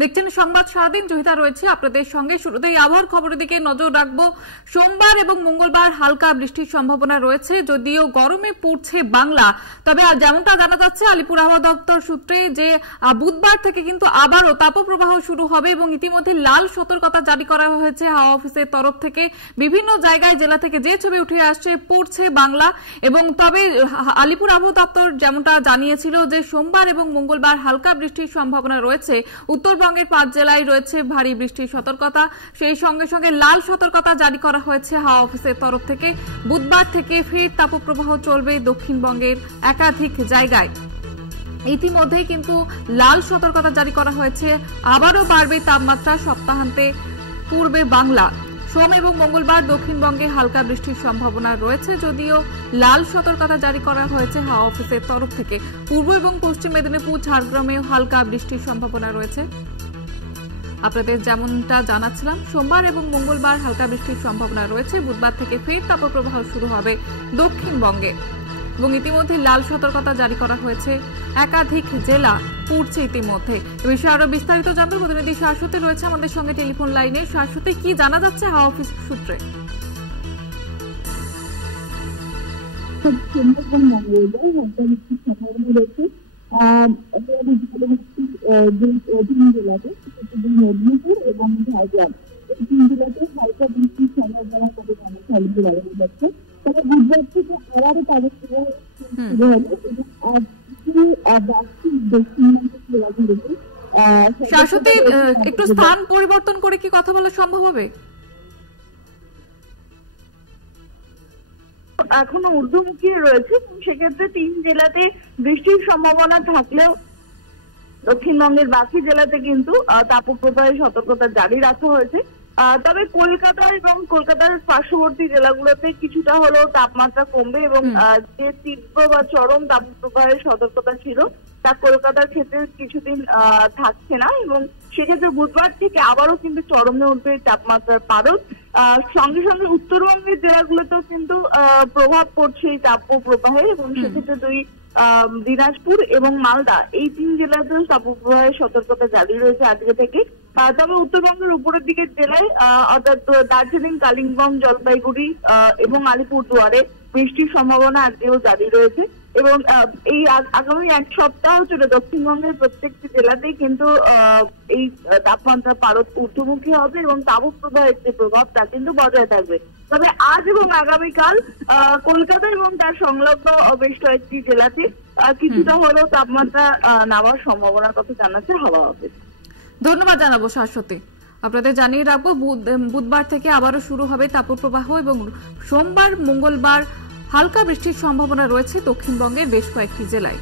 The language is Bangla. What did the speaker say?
দেখছেন সংবাদ সারাদিন, জহিতা রয়েছে আপনাদের সঙ্গে। শুরুতেই আবহাওয়ার খবরের দিকে নজর রাখবো। সোমবার এবং মঙ্গলবার হালকা বৃষ্টির সম্ভাবনা রয়েছে, যদিও গরমে পড়ছে বাংলা। তবে যেমনটা জানা যাচ্ছে আলিপুর আবহাওয়া দপ্তর সূত্রে যে বুধবার থেকে কিন্তু আবারও তাপপ্রবাহ শুরু হবে এবং ইতিমধ্যে লাল সতর্কতা জারি করা হয়েছে হাওয়া অফিসের তরফ থেকে। বিভিন্ন জায়গায় জেলা থেকে যে ছবি উঠে আসছে পড়ছে বাংলা। এবং তবে আলিপুর আবহাওয়া দপ্তর যেমনটা জানিয়েছিল যে সোমবার এবং মঙ্গলবার হালকা বৃষ্টির সম্ভাবনা রয়েছে। উত্তরবঙ্গের 5 জেলায় রয়েছে ভারী বৃষ্টির সতর্কতা, সেই সঙ্গে সঙ্গে লাল সতর্কতা জারি করা হয়েছে হাওয়া অফিসের তরফ থেকে। বুধবার থেকে ফের তাপপ্রবাহ চলবে দক্ষিণবঙ্গের একাধিক জায়গায়। ইতিমধ্যেই কিন্তু লাল সতর্কতা জারি করা হয়েছে, আবারও বাড়বে তাপমাত্রা সপ্তাহান্তে পূর্বে বাংলা। সোম এবং মঙ্গলবার দক্ষিণবঙ্গে হালকা বৃষ্টির সম্ভাবনা রয়েছে, যদিও লাল সতর্কতা জারি করা হয়েছে হাওয়া অফিসের তরফ থেকে। পূর্ব এবং পশ্চিম মেদিনীপুর, ঝাড়গ্রামেও হালকা বৃষ্টির সম্ভাবনা রয়েছে। আপনাদের যেমনটা জানাচ্ছিলাম, সোমবার এবং মঙ্গলবার হালকা বৃষ্টির সম্ভাবনা রয়েছে। বুধবার থেকে ফের তাপপ্রবাহ শুরু হবে দক্ষিণবঙ্গে এবং ইতিমধ্যে লাল সতর্কতা জারি করা হয়েছে, একাধিক জেলা পড়ছে ইতিমধ্যে। এ বিষয়ে আরো বিস্তারিত জানতে প্রতিনিধি শাশ্বতী রয়েছে আমাদের সঙ্গে টেলিফোন লাইনে। শাশ্বতী, কি জানা যাচ্ছে হাওয়া অফিস সূত্রে? মেদিনীপুর এবং ঝাড়গ্রাম এই 3 জেলাতে হালকা বৃষ্টির সম্ভাবনা তবে যাচ্ছে। তবে বুধবার থেকে আবারও তাপপ্রবাহ শুরু হবে এবং দক্ষিণবঙ্গের জেলাগুলোতে। শাশ্বতী, একটু স্থান পরিবর্তন করে কি কথা বলা সম্ভব হবে? এখনো ঊর্ধ্বমুখী রয়েছে, সেক্ষেত্রে 3 জেলাতে বৃষ্টির সম্ভাবনা থাকলেও দক্ষিণবঙ্গের বাকি জেলাতে কিন্তু তাপপ্রবাহের সতর্কতা জারি রাখা হয়েছে। তবে কলকাতা এবং কলকাতার পার্শ্ববর্তী জেলাগুলোতে কিছুটা হলেও তাপমাত্রা কমবে এবং যে তীব্র বা চরম তাপপ্রবাহের সতর্কতা ছিল তা কলকাতার ক্ষেত্রে কিছুদিন থাকছে না এবং সেক্ষেত্রে বুধবার থেকে আবারও কিন্তু চরমে উঠবে তাপমাত্রার পারদ। সঙ্গে সঙ্গে উত্তরবঙ্গের জেলাগুলোতেও কিন্তু প্রভাব পড়ছে এই তাপপ্রবাহের এবং সেক্ষেত্রে দিনাজপুর এবং মালদা এই 3 জেলাতেও তাপপ্রবাহের সতর্কতা জারি রয়েছে আজকে থেকে। তবে উত্তরবঙ্গের উপরের দিকের জেলায় অর্থাৎ দার্জিলিং, কালিম্পং, জলপাইগুড়ি এবং আলিপুরদুয়ারে বৃষ্টির সম্ভাবনা আজকেও জারি রয়েছে এবং এই আগামী 1 সপ্তাহ জুড়ে দক্ষিণবঙ্গের প্রত্যেকটি জেলাতেই কিন্তু এই তাপমাত্রা পারদ ঊর্ধ্বমুখী হবে এবং তাপপ্রবাহের যে প্রভাব তা কিন্তু বজায় থাকবে। তবে আজ এবং আগামীকাল কলকাতা এবং তার সংলগ্ন বেশ কয়েকটি জেলাতে কিছুটা হলেও তাপমাত্রা নামার সম্ভাবনার কথা জানাচ্ছে হাওয়া অফিস। ধন্যবাদ জানাবো শাশ্বতী। আপনাদের জানিয়ে রাখবো বুধবার থেকে আবারও শুরু হবে তাপপ্রবাহ এবং সোমবার মঙ্গলবার হালকা বৃষ্টির সম্ভাবনা রয়েছে দক্ষিণবঙ্গের বেশ কয়েকটি জেলায়।